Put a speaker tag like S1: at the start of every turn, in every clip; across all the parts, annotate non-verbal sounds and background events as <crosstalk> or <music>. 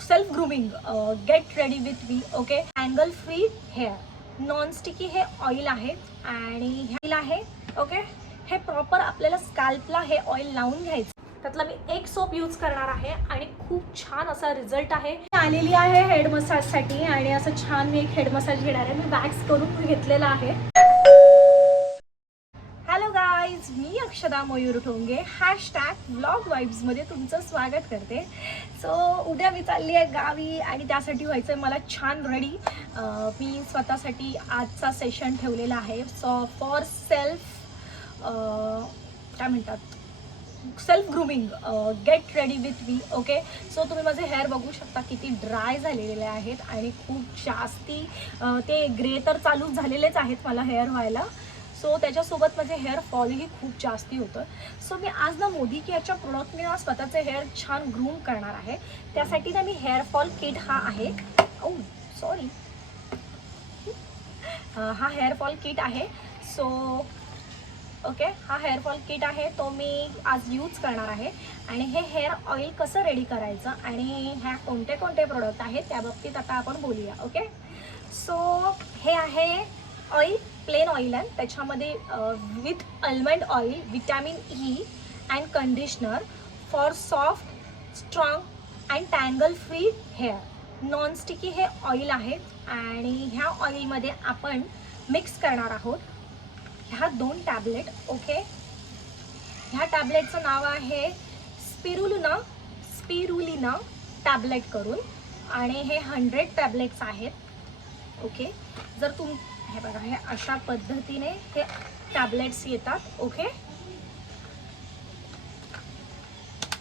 S1: Self grooming get ready with me okay tangle free hair non sticky हे oil आहे आणि हे आहे ओके हे प्रॉपर आपल्याला स्कॅल्पला हे ऑइल लावून घ्यायचं. त्यातला मी एक सोप यूज करणार आहे आणि खूप छान असा रिझल्ट आहे. मी आलेली आहे हेड मसाजसाठी आणि असं छान मी एक हेड मसाज घेणार आहे. मी वॅक्स करून घेतलेला आहे. अक्षदा मयूर ठोंगे हॅशटॅग ब्लॉग वाईब्समध्ये तुमचं स्वागत करते. सो उद्या मी चालली आहे गावी आणि त्यासाठी व्हायचं आहे मला छान रेडी मी स्वतःसाठी आजचा सेशन ठेवलेला आहे. सो फॉर सेल्फ काय म्हणतात? Self grooming get ready with me okay so तुम्ही माझे हेअर बघू शकता किती ड्राय झालेले आहेत आणि खूप जास्ती ते ग्रे तर चालू झालेलेच आहेत मला हेअर व्हायला. सो त्याच्यासोबत माझे हेअर फॉलही खूप जास्ती होतं. सो मी आज ना मोदी केअरच्या प्रोडक्टने ना स्वतःचे हेअर छान ग्रूम करणार आहे. त्यासाठी ना मी हेअर फॉल किट हा आहे. Oh, ओ सॉरी <laughs> हा हेअर फॉल किट आहे. सो ओके हा हेअर फॉल किट आहे. तो मी आज यूज करणार आहे. आणि हे हेअर ऑइल कसं रेडी करायचं आणि ह्या कोणते कोणते प्रोडक्ट आहेत त्या बाबतीत आता आपण बोलूया ओके सो हे आहे ऑइल प्लेन ऑइल आहे. त्याच्यामध्ये with almond oil vitamin E and conditioner for soft strong and tangle free hair non sticky हे ऑइल आहे आणि ह्या ऑइलमध्ये आपण मिक्स करणार आहोत. ह्या दोन टॅबलेट ओके ह्या टॅबलेटचं नाव आहे स्पिरुलुना स्पिरुलिना टॅबलेट करून. आणि हे हंड्रेड टॅबलेट्स आहेत ओके जर तुम हे बघा हे अशा पद्धतीने हे टॅबलेट्स येतात ओके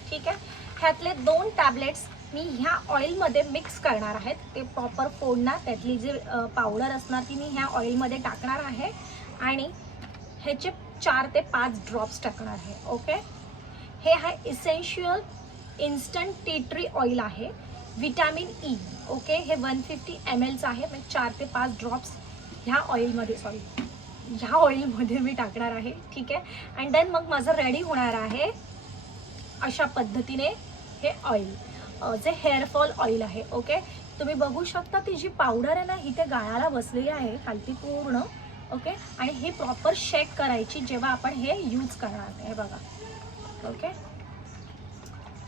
S1: ठीक आहे? ह्यातले दोन टॅबलेट्स मी ह्या ऑइलमध्ये मिक्स करणार आहेत. ते प्रॉपर फोडणार त्यातली जी पावडर असणार ती मी ह्या ऑइलमध्ये टाकणार आहे. आणि ह्याचे चार ते पाच ड्रॉप्स टाकणार आहे ओके हे आहे essential instant tea tree oil आहे. विटॅमिन ई ओके हे वन फिफ्टी एम एलचं आहे. म्हणजे चार ते पाच ड्रॉप्स ह्या ऑइलमध्ये सॉरी ह्या ऑइलमध्ये मी टाकणार आहे ठीक आहे? अँड देन मग माझं रेडी होणार आहे अशा पद्धतीने हे ऑइल जे हेअरफॉल ऑइल आहे ओके तुम्ही बघू शकता ती जी पावडर आहे ना ही ते गाळाला बसलेली आहे खालती पूर्ण ओके आणि ही प्रॉपर शेक करायची जेव्हा आपण हे यूज करणार हे बघा ओके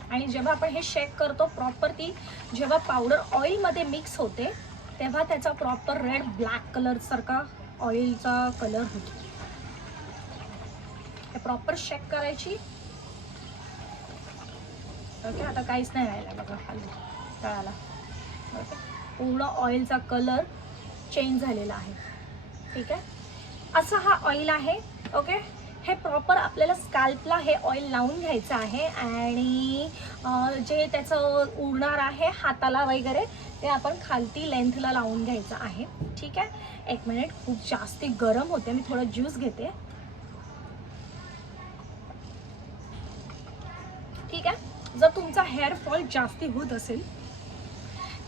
S1: आणि जेव्हा आपण हे शेक करतो प्रॉपर ती जेव्हा पावडर ऑइलमध्ये मिक्स होते तेव्हा त्याचा प्रॉपर रेड ब्लॅक कलर सारखा ऑइलचा कलर होतो. प्रॉपर चेक करायची. ओके आता काहीच नाही राहिलं बघा खाली तळाला ओके पूर्ण ऑइलचा कलर चेंज झालेला आहे. ठीक आहे? असा हा ऑइल आहे. ओके हे प्रॉपर आपल्याला स्कॅल्पला हे ऑइल लावून घ्यायचं आहे आणि जे त्याचं उडणार आहे हाताला वगैरे ते आपण खालती लेंथला लावून घ्यायचं आहे. ठीक आहे? एक मिनिट खूप जास्ती गरम होते. मी थोडं ज्यूस घेते. ठीक आहे? जर तुमचा हेअर फॉल जास्ती होत असेल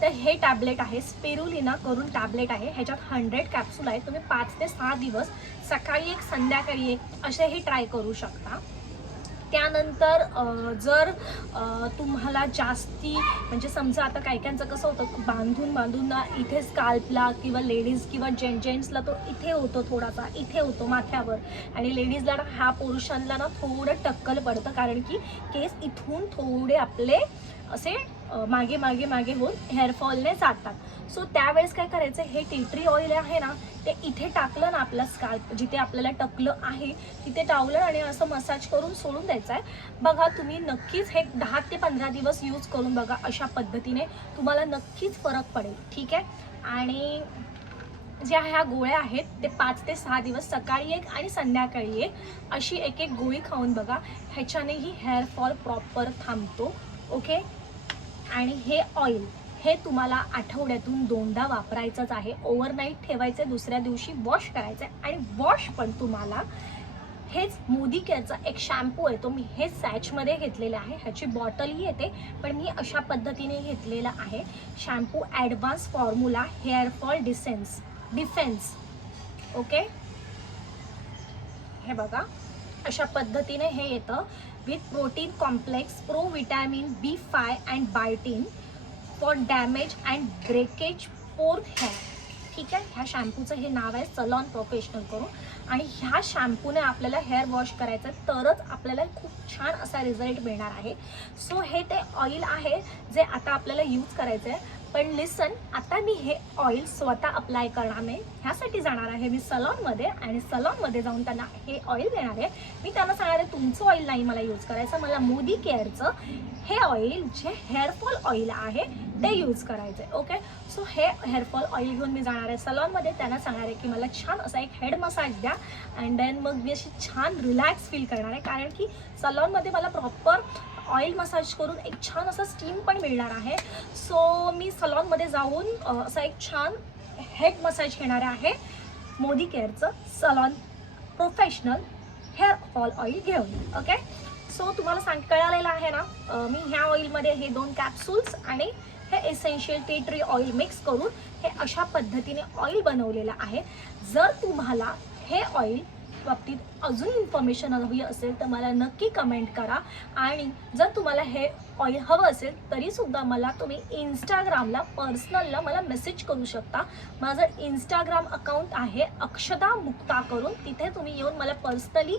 S1: तर हे टॅबलेट आहे. स्पेरुलिना करून टॅबलेट आहे. ह्याच्यात हंड्रेड कॅप्सूल आहे तुम्ही पाच ते सहा दिवस सकाळी एक संध्याकाळी एक असेही ट्राय करू शकता. त्यानंतर जर तुम्हाला जास्ती म्हणजे समजा आता काही काहींचं कसं होतं बांधून बांधून ना इथे स्काल्पला किंवा लेडीज किंवा जेंट जेंट्सला तो इथे होतो थोडासा इथे होतो माथ्यावर. आणि लेडीजला ना ह्या पोर्शनला ना थोडं टक्कल पडतं कारण की केस इथून थोडे आपले असे मागे मागे मागे होऊन हेअरफॉलने जातात सो त्यावेळेस काय करायचं हे टिट्री ऑइल आहे ना ते इथे टाकलं ना आपलं स्काल्प जिथे आपल्याला टकलं आहे तिथे टावलं आणि असं मसाज करून सोडून द्यायचं आहे. बघा तुम्ही नक्कीच हे दहा ते पंधरा दिवस यूज करून बघा अशा पद्धतीने तुम्हाला नक्कीच फरक पडेल. ठीक आहे? आणि ज्या ह्या गोळ्या आहेत ते पाच ते सहा दिवस सकाळी एक आणि संध्याकाळी एक अशी एक एक गोळी खाऊन बघा ह्याच्यानेही हेअरफॉल प्रॉपर थांबतो. ओके आणि हे ऑइल हे तुम्हाला आठवड्यातून दोनदा वापरायचंच आहे. ओव्हरनाईट ठेवायचं आहे दुसऱ्या दिवशी वॉश करायचं आहे आणि वॉश पण तुम्हाला हेच मोदी केअरचा एक शॅम्पू आहे. तो मी हे सॅचमध्ये घेतलेला आहे. ह्याची बॉटलही येते पण मी अशा पद्धतीने घेतलेला आहे. Shampoo advance formula hair fall defence defence okay हे बघा. अशा पद्धतीने हे येतं. With protein complex pro vitamin B five and biotin for damage and breakage for hair ठीक आहे? ह्या शॅम्पूचं हे नाव आहे सलॉन प्रोफेशनल करून. आणि ह्या शॅम्पूने आपल्याला हेअर वॉश करायचं आहे, तरच आपल्याला खूप छान असा रिझल्ट मिळणार आहे. सो हे ते ऑइल आहे जे आता आपल्याला यूज करायचं आहे पण लिसन आता मी हे ऑइल स्वतः अप्लाय करणार नाही. ह्यासाठी जाणार आहे मी सलॉनमध्ये आणि सलॉनमध्ये जाऊन त्यांना हे ऑइल देणार आहे. मी त्यांना सांगणार आहे तुमचं ऑइल नाही मला यूज करायचं. मला मोदी केअरचं हे ऑइल जे हेअरफॉल ऑइल आहे ते यूज करायचं आहे ओके सो हे हेअरफॉल ऑइल घेऊन मी जाणार आहे सलॉनमध्ये त्यांना सांगणार आहे की मला छान असा एक हेड मसाज द्या अँड देन मग मी अशी छान रिलॅक्स फील करणार आहे. कारण की सलॉनमध्ये मला प्रॉपर ऑइल मसाज करून एक छान असा स्टीम पण मिळणार आहे. सो मी सलॉनमध्ये जाऊन असा एक छान हेड मसाज घेणार आहे. Modi केअरचं salon professional hair fall oil घेऊन ओके सो तुम्हाला सांग कळालेलं आहे ना? मी ह्या ऑइलमध्ये हे दोन कॅप्सूल्स आणि हे essential tea tree oil mix करून हे अशा पद्धतीने ऑइल बनवलेलं आहे. जर तुम्हाला हे ऑइल बाबतीत अजून इन्फॉर्मेशन हवी असेल तर मला नक्की कमेंट करा. आणि जर तुम्हाला हे ऑइल हवं असेल तरीसुद्धा मला तुम्ही इंस्टाग्रामला पर्सनलला मला मेसेज करू शकता. माझं इंस्टाग्राम अकाउंट आहे अक्षदा मुक्ता करून. तिथे तुम्ही येऊन मला पर्सनली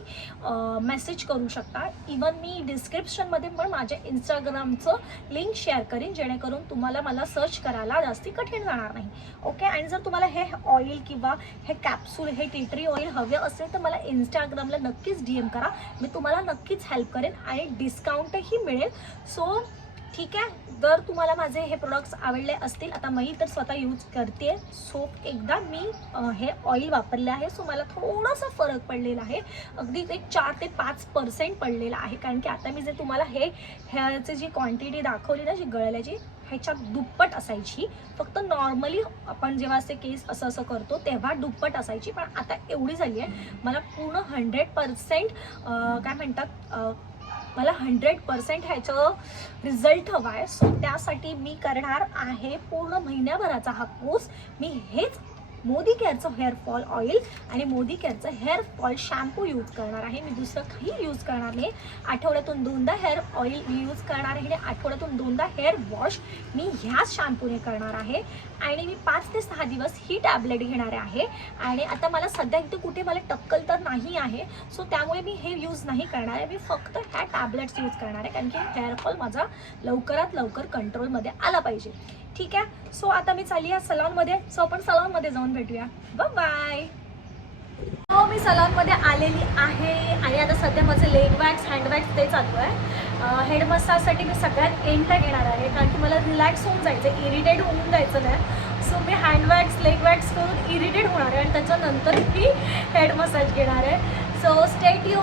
S1: मेसेज करू शकता. इवन मी डिस्क्रिप्शनमध्ये पण माझ्या इंस्टाग्रामचं लिंक शेअर करीन जेणेकरून तुम्हाला मला सर्च करायला जास्ती कठीण जाणार नाही. ओके आणि जर तुम्हाला हे ऑइल किंवा हे कॅप्सूल हे टिटरी ऑइल हवे असेल तर मला इंस्टाग्रामला नक्कीच डी एम करा. मी तुम्हाला नक्कीच हेल्प करेन आणि डिस्काउंटही मिळेल. सो ठीक आहे? जर तुम्हाला माझे हे प्रोडक्ट्स आवडले असतील आता मी तर स्वतः यूज करते सोप एकदा मी हे ऑइल वापरले आहे. सो मला थोडासा फरक पडलेला आहे. अगदी एक चार ते पाच पर्सेंट पडलेला आहे. कारण की आता मी जे तुम्हाला हे ह्याची जी क्वांटिटी दाखवली ना जी गळल्याची ह्याच्यात दुप्पट असायची. फक्त नॉर्मली आपण जेव्हा असे केस असं असं करतो तेव्हा दुप्पट असायची. पण आता एवढी झाली आहे. मला पूर्ण हंड्रेड पर्सेंट काय म्हणतात मला हंड्रेड पर्सेंट ह्याचं रिझल्ट हवा आहे. सो त्यासाठी मी करणार आहे पूर्ण महिन्याभराचा हा कोर्स मी हेच मोदी केअरचं हेअर फॉल ऑइल आणि मोदी केअरचं हेअर फॉल शॅम्पू यूज करणार आहे. मी दुसरं काही यूज करणार नाही. आठवड्यातून दोनदा हेअर ऑइल यूज करणार आहे. आणि आठवड्यातून दोनदा हेअर वॉश मी ह्याच शॅम्पूने करणार आहे. आणि मी पाच ते सहा दिवस ही टॅबलेट घेणार आहे. आणि आता मला सध्या इथे कुठे मला टक्कल तर नाही आहे. सो त्यामुळे मी हे यूज नाही करणार आहे. मी फक्त ह्या टॅबलेट्स यूज करणार आहे. कारण की हेअरफॉल माझा लवकरात लवकर कंट्रोलमध्ये आला पाहिजे. ठीक आहे? सो आता मी चालली आहे सलॉनमध्ये सो आपण सलॉनमध्ये जाऊन भेटूया. ब बाय हो मी सलॉनमध्ये आलेली आहे आणि आता सध्या माझे लेग वॅक्स हँड वॅक्स ते चालू आहे. हेड मसाजसाठी मी सगळ्यात एंडला घेणार आहे कारण की मला रिलॅक्स होऊन जायचं इरिटेट होऊन जायचं नाही. सो मी हँड वॅक्स लेग वॅक्स करून इरिटेट होणार आहे आणि त्याच्यानंतर मी हेड मसाज घेणार आहे. सो स्टेट यू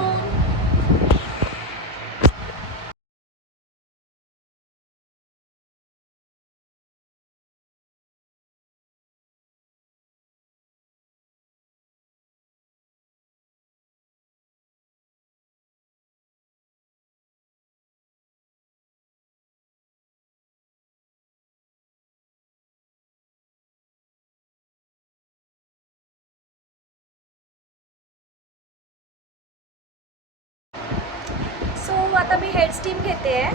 S1: आता मी हेड स्टीम घेते आहे.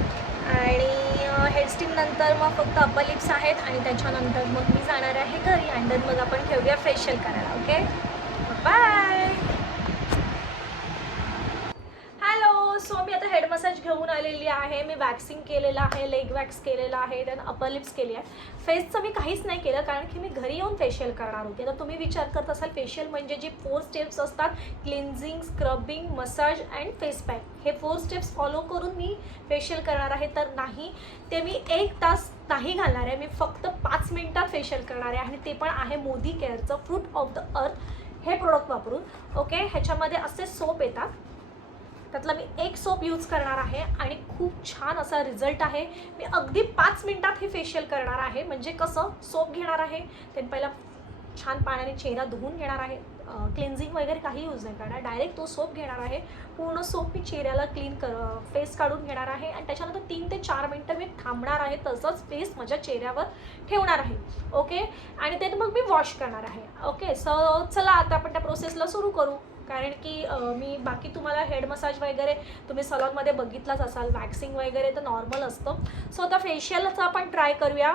S1: आणि हेड स्टीम नंतर मग फक्त अप्पर लिप्स आहेत आणि त्याच्यानंतर मग मी जाणार आहे घरी. आणि मग आपण ठेवूया फेशियल करायला ओके बाय सो मी आता हेड मसाज घेऊन आलेली आहे. मी वॅक्सिंग केलेलं आहे लेग वॅक्स केलेलं आहे देन अपर लिप्स केली आहे. फेसचं मी काहीच नाही केलं कारण की मी घरी येऊन फेशियल करणार होते. तर तुम्ही विचार करत असाल फेशियल म्हणजे जे फोर स्टेप्स असतात cleansing scrubbing massage and face pack हे फोर स्टेप्स फॉलो करून मी फेशियल करणार आहे. तर नाही ते मी एक तास नाही घालणार आहे. मी फक्त पाच मिनटात फेशियल करणार आहे. आणि ते पण आहे मोदी केअरचं फ्रूट ऑफ द अर्थ हे प्रोडक्ट वापरून. ओके ह्याच्यामध्ये असे सोप येतात. त्यातला मी एक सोप यूज करणार आहे आणि खूप छान असा रिझल्ट आहे. मी अगदी पाच मिनटात हे फेशियल करणार आहे. म्हणजे कसं? सोप घेणार आहे. ते पहिला छान पाण्याने चेहरा धुवून घेणार आहे. क्लिन्झिंग वगैरे काही यूज नाही करणार. डायरेक्ट तो सोप घेणार आहे. पूर्ण सोप मी चेहऱ्याला क्लीन कर फेस काढून घेणार आहे. आणि त्याच्यानंतर तीन ते चार मिनटं मी थांबणार आहे. तसंच फेस माझ्या चेहऱ्यावर ठेवणार आहे. ओके आणि ते मग मी वॉश करणार आहे. ओके स चला आता आपण त्या प्रोसेसला सुरू करू. कारण की मी बाकी तुम्हाला हेड मसाज वगैरे तुम्ही सलॉनमध्ये बघितलाच असाल वॅक्सिंग वगैरे तर नॉर्मल असतं. सो आता फेशियलचा आपण ट्राय करूया.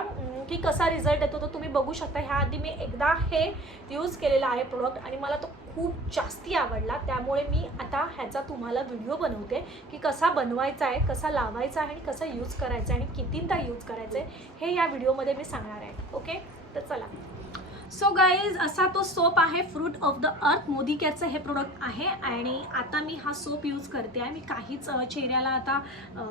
S1: की कसा रिझल्ट येतो तो तुम्ही बघू शकता. ह्याआधी मी एकदा हे यूज केलेला आहे प्रोडक्ट आणि मला तो खूप जास्ती आवडला. त्यामुळे मी आता ह्याचा तुम्हाला व्हिडिओ बनवते की कसा बनवायचा आहे कसा लावायचा आहे आणि कसा यूज करायचा आहे आणि कितींदा यूज करायचं आहे हे या व्हिडिओमध्ये मी सांगणार आहे. ओके? तर चला. सो गाईज असा तो सोप आहे फ्रूट ऑफ द अर्थ मोदी केअरचं हे प्रोडक्ट आहे आणि आता मी हा सोप यूज करते आहे. मी काहीच चेहऱ्याला आता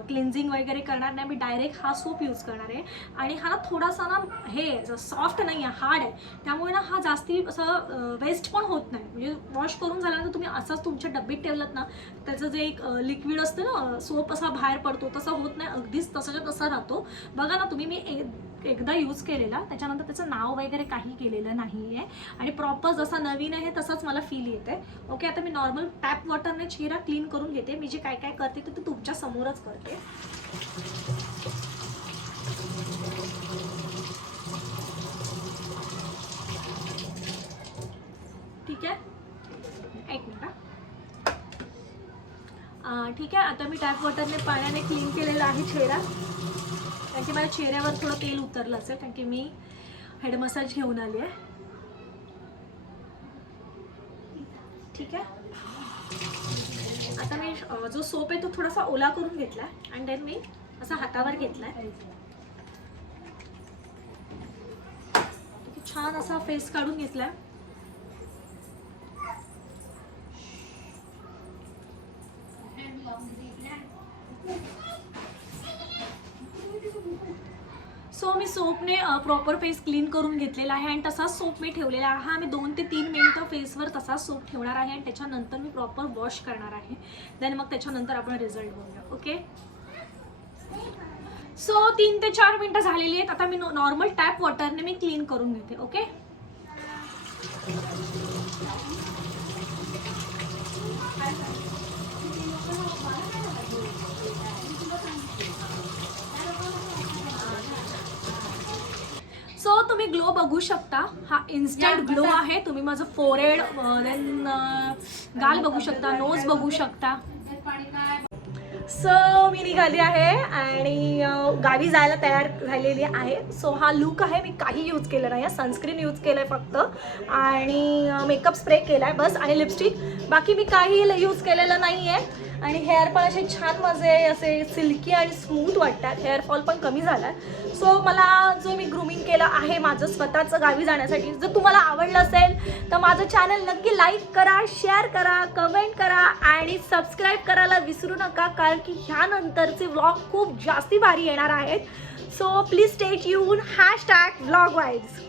S1: क्लिन्झिंग वगैरे करणार नाही. मी डायरेक्ट हा सोप यूज करणार आहे. आणि हा ना थोडासा ना हे सॉफ्ट नाही आहे हार्ड आहे. त्यामुळे ना हा जास्ती असं वेस्ट पण होत नाही. म्हणजे वॉश करून झाल्यानंतर तुम्ही असंच तुमच्या डब्बीत ठेवलात ना त्याचं जे एक लिक्विड असतं ना सोप असा बाहेर पडतो तसा होत नाही. अगदीच तसाच्या तसा राहतो. बघा ना तुम्ही मी ए- एकदा यूज केलेला त्याच्यानंतर त्याचं नाव वगैरे काही केलेलं नाही आहे आणि प्रॉपर जसा नवीन आहे तसाच मला फील येते ओके आता मी नॉर्मल टॅप वॉटरने चेहरा क्लीन करून घेते. मी जे काय काय करते ते तुमच्या समोरच करते. ठीक आहे? एक मिनिट. ठीक आहे. आता मी टॅप वॉटरने पाण्याने क्लीन केलेला आहे चेहरा. कारण की माझ्या चेहऱ्यावर थोडं तेल उतरलं असेल कारण की मी हेड मसाज घेऊन आली आहे. ठीक आहे? आता मी जो सोप आहे तो थोडासा ओला करून घेतला अँड देन मी असा हातावर घेतलाय. छान असा फेस काढून घेतला आहे सो मी सोपने प्रॉपर फेस क्लीन करून घेतलेला आहे आणि तसाच सोप मी ठेवलेला आहे. हा मी दोन ते तीन मिनिटं फेसवर तसाच सोप ठेवणार आहे आणि त्याच्यानंतर मी प्रॉपर वॉश करणार आहे. देन मग त्याच्यानंतर आपण रिझल्ट बघूया ओके सो तीन ते चार मिनटं झालेली आहेत. आता मी नॉर्मल टॅप वॉटरने मी क्लीन करून घेते ओके सो तुम्ही ग्लो बघू शकता. हा इन्स्टंट ग्लो आहे. तुम्ही माझं फोरहेड देन गाल बघू शकता नोज बघू शकता. सो मी निघाली आहे आणि गावी जायला तयार झालेली आहे. सो हा लुक आहे. मी काही यूज केलं नाही. सनस्क्रीन यूज केलं आहे फक्त. आणि मेकअप स्प्रे केला आहे बस. आणि लिपस्टिक बाकी मी काही यूज केलेलं नाही आहे आणि हेअर पण असे छान मजे असे सिल्की आणि स्मूथ वाटतात. हेअरफॉल पण कमी झाला आहे सो मला जो मी ग्रुमिंग केलं आहे माझं स्वतःचं गावी जाण्यासाठी जर तुम्हाला आवडलं असेल तर माझं चॅनल नक्की लाईक करा शेअर करा कमेंट करा आणि सबस्क्राईब करायला विसरू नका कारण की ह्यानंतरचे व्लॉग खूप जास्ती भारी येणार आहेत. सो प्लीज स्टेट यून हॅशटॅग व्लॉग वाईज